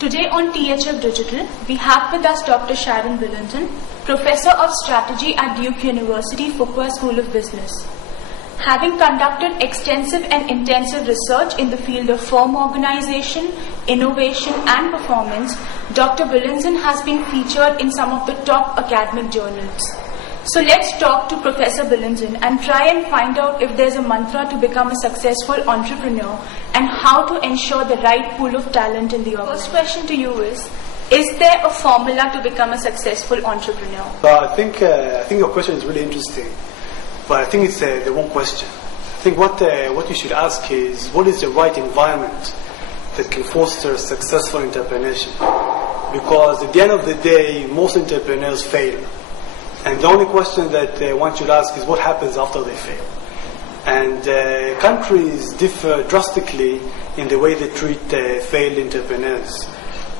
Today on THF Digital, we have with us Dr. Sharon Belenzon, Professor of Strategy at Duke University Fuqua School of Business. Having conducted extensive and intensive research in the field of firm organization, innovation and performance, Dr. Belenzon has been featured in some of the top academic journals. So let's talk to Professor Belenzon and try and find out if there's a mantra to become a successful entrepreneur and how to ensure the right pool of talent in the organization. First question to you is there a formula to become a successful entrepreneur? I think your question is really interesting, but I think it's the wrong question. I think what you should ask is, what is the right environment that can foster successful entrepreneurship? Because at the end of the day, most entrepreneurs fail. And the only question that one should ask is what happens after they fail. And countries differ drastically in the way they treat failed entrepreneurs.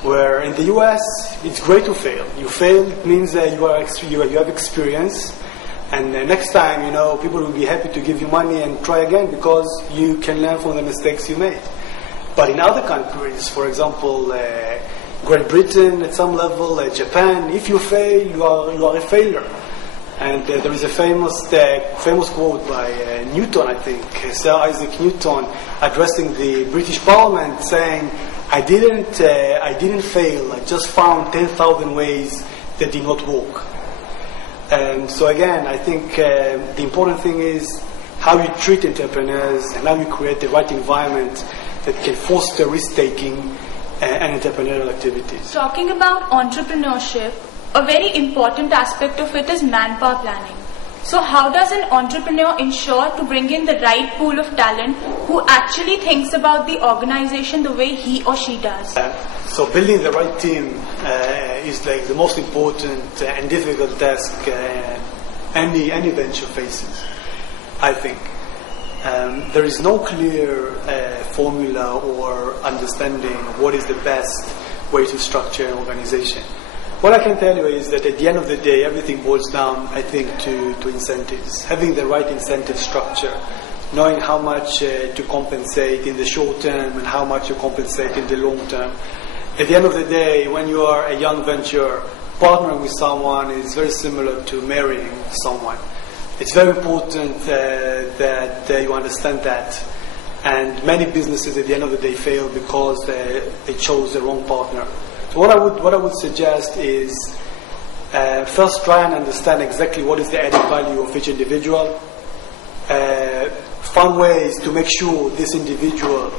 Where in the US, it's great to fail. You fail means that you have experience, and next time, people will be happy to give you money and try again because you can learn from the mistakes you made. But in other countries, for example, Great Britain at some level, Japan, if you fail, you are a failure. And there is a famous quote by Newton, I think, Sir Isaac Newton, addressing the British Parliament, saying, I didn't fail, I just found 10,000 ways that did not work. And so again, I think the important thing is how you treat entrepreneurs and how you create the right environment that can foster risk-taking and entrepreneurial activities. Talking about entrepreneurship, a very important aspect of it is manpower planning. So how does an entrepreneur ensure to bring in the right pool of talent who actually thinks about the organization the way he or she does? So building the right team is like the most important and difficult task any venture faces, I think. There is no clear formula or understanding what is the best way to structure an organization. What I can tell you is that at the end of the day, everything boils down, I think, to incentives. Having the right incentive structure, knowing how much to compensate in the short term and how much to compensate in the long term. At the end of the day, when you are a young venture, partnering with someone is very similar to marrying someone. It's very important that you understand that. And many businesses at the end of the day fail because they chose the wrong partner. So what I would suggest is first try and understand exactly what is the added value of each individual. Find ways to make sure this individual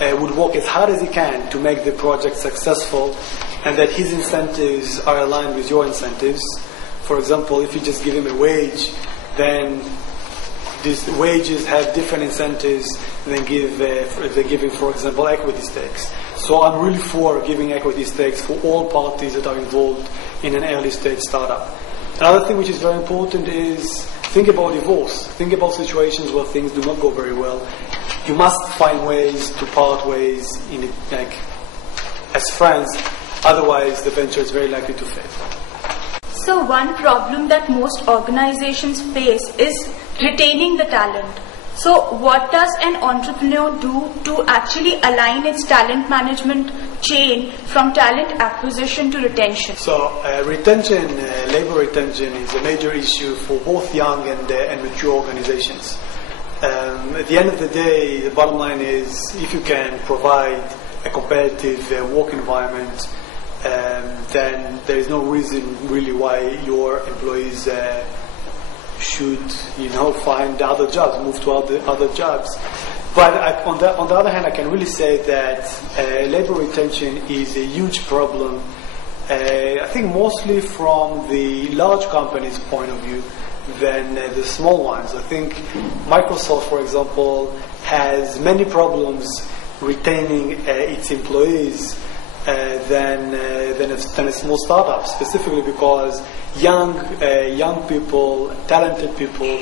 would work as hard as he can to make the project successful, and that his incentives are aligned with your incentives. For example, if you just give him a wage, then these wages have different incentives than they're giving, for example, equity stakes. So I'm really for giving equity stakes for all parties that are involved in an early stage startup. Another thing which is very important is think about divorce. Think about situations where things do not go very well. You must find ways to part ways as friends, otherwise the venture is very likely to fail. So one problem that most organizations face is retaining the talent. So what does an entrepreneur do to actually align its talent management chain from talent acquisition to retention? So labor retention is a major issue for both young and mature organizations. At the end of the day, the bottom line is if you can provide a competitive work environment, then there is no reason really why your employees should find other jobs, move to other jobs. But on the other hand, I can really say that labor retention is a huge problem. I think mostly from the large companies' point of view than the small ones. I think Microsoft, for example, has many problems retaining its employees than a small startup, specifically because young people, talented people,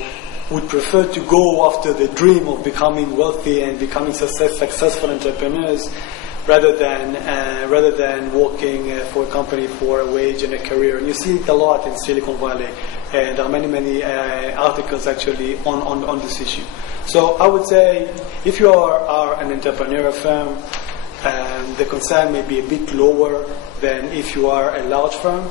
would prefer to go after the dream of becoming wealthy and becoming successful entrepreneurs rather than working for a company for a wage and a career. And you see it a lot in Silicon Valley. There are many articles actually on this issue. So I would say if you are an entrepreneurial firm, the concern may be a bit lower than if you are a large firm.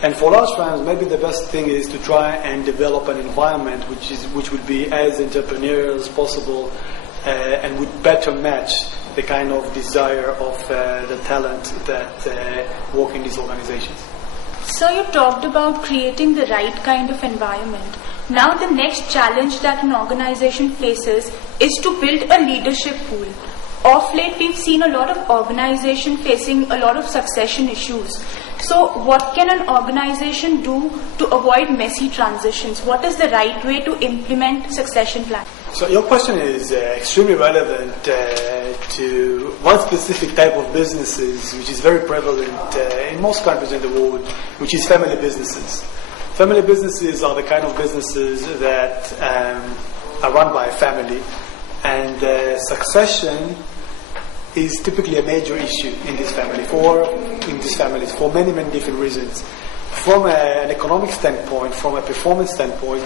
And for large firms, maybe the best thing is to try and develop an environment which would be as entrepreneurial as possible and would better match the kind of desire of the talent that work in these organizations. So you talked about creating the right kind of environment. Now the next challenge that an organization faces is to build a leadership pool. Of late, we've seen a lot of organizations facing a lot of succession issues. So what can an organization do to avoid messy transitions? What is the right way to implement succession plans? So your question is extremely relevant to one specific type of businesses which is very prevalent in most countries in the world, which is family businesses. Family businesses are the kind of businesses that are run by a family, and succession is typically a major issue in these families for many, many different reasons. From an economic standpoint, from a performance standpoint,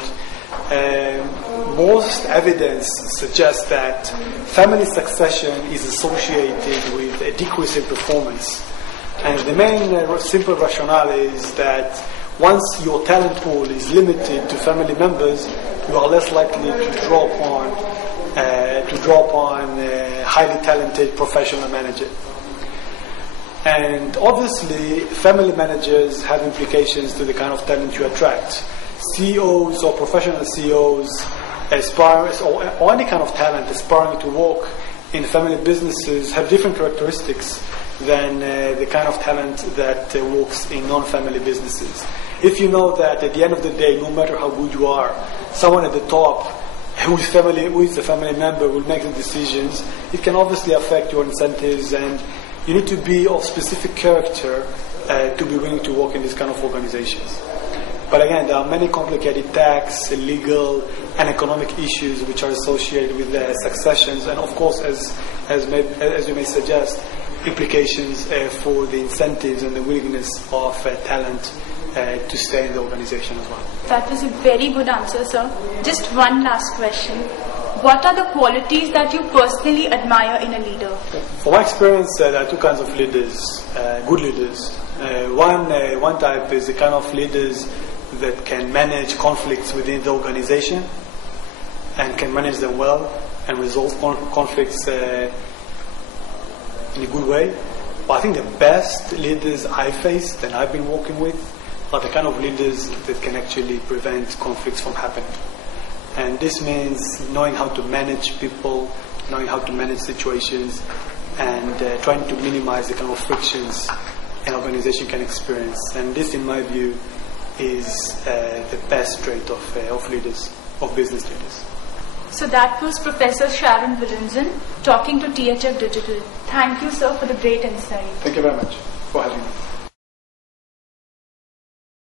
most evidence suggests that family succession is associated with a decrease in performance. And the main simple rationale is that once your talent pool is limited to family members, you are less likely to draw upon a highly talented professional manager. And obviously, family managers have implications to the kind of talent you attract. CEOs or professional CEOs or any kind of talent aspiring to work in family businesses have different characteristics than the kind of talent that works in non-family businesses. If you know that at the end of the day, no matter how good you are, someone at the top who is a family member will make the decisions, it can obviously affect your incentives, and you need to be of specific character to be willing to work in these kind of organizations. But again, there are many complicated tax, legal, and economic issues which are associated with successions, and of course, as you may suggest, implications for the incentives and the willingness of talent to stay in the organization as well. That was a very good answer, sir. Just one last question. What are the qualities that you personally admire in a leader? From my experience, there are two kinds of leaders, good leaders. One type is the kind of leaders that can manage conflicts within the organization and can manage them well and resolve conflicts in a good way. But I think the best leaders I've faced and I've been working with are the kind of leaders that can actually prevent conflicts from happening. And this means knowing how to manage people, knowing how to manage situations, and trying to minimize the kind of frictions an organization can experience. And this, in my view, is the best trait of leaders, of business leaders. So that was Professor Sharon Belenzon talking to THF Digital. Thank you, sir, for the great insight. Thank you very much for having me.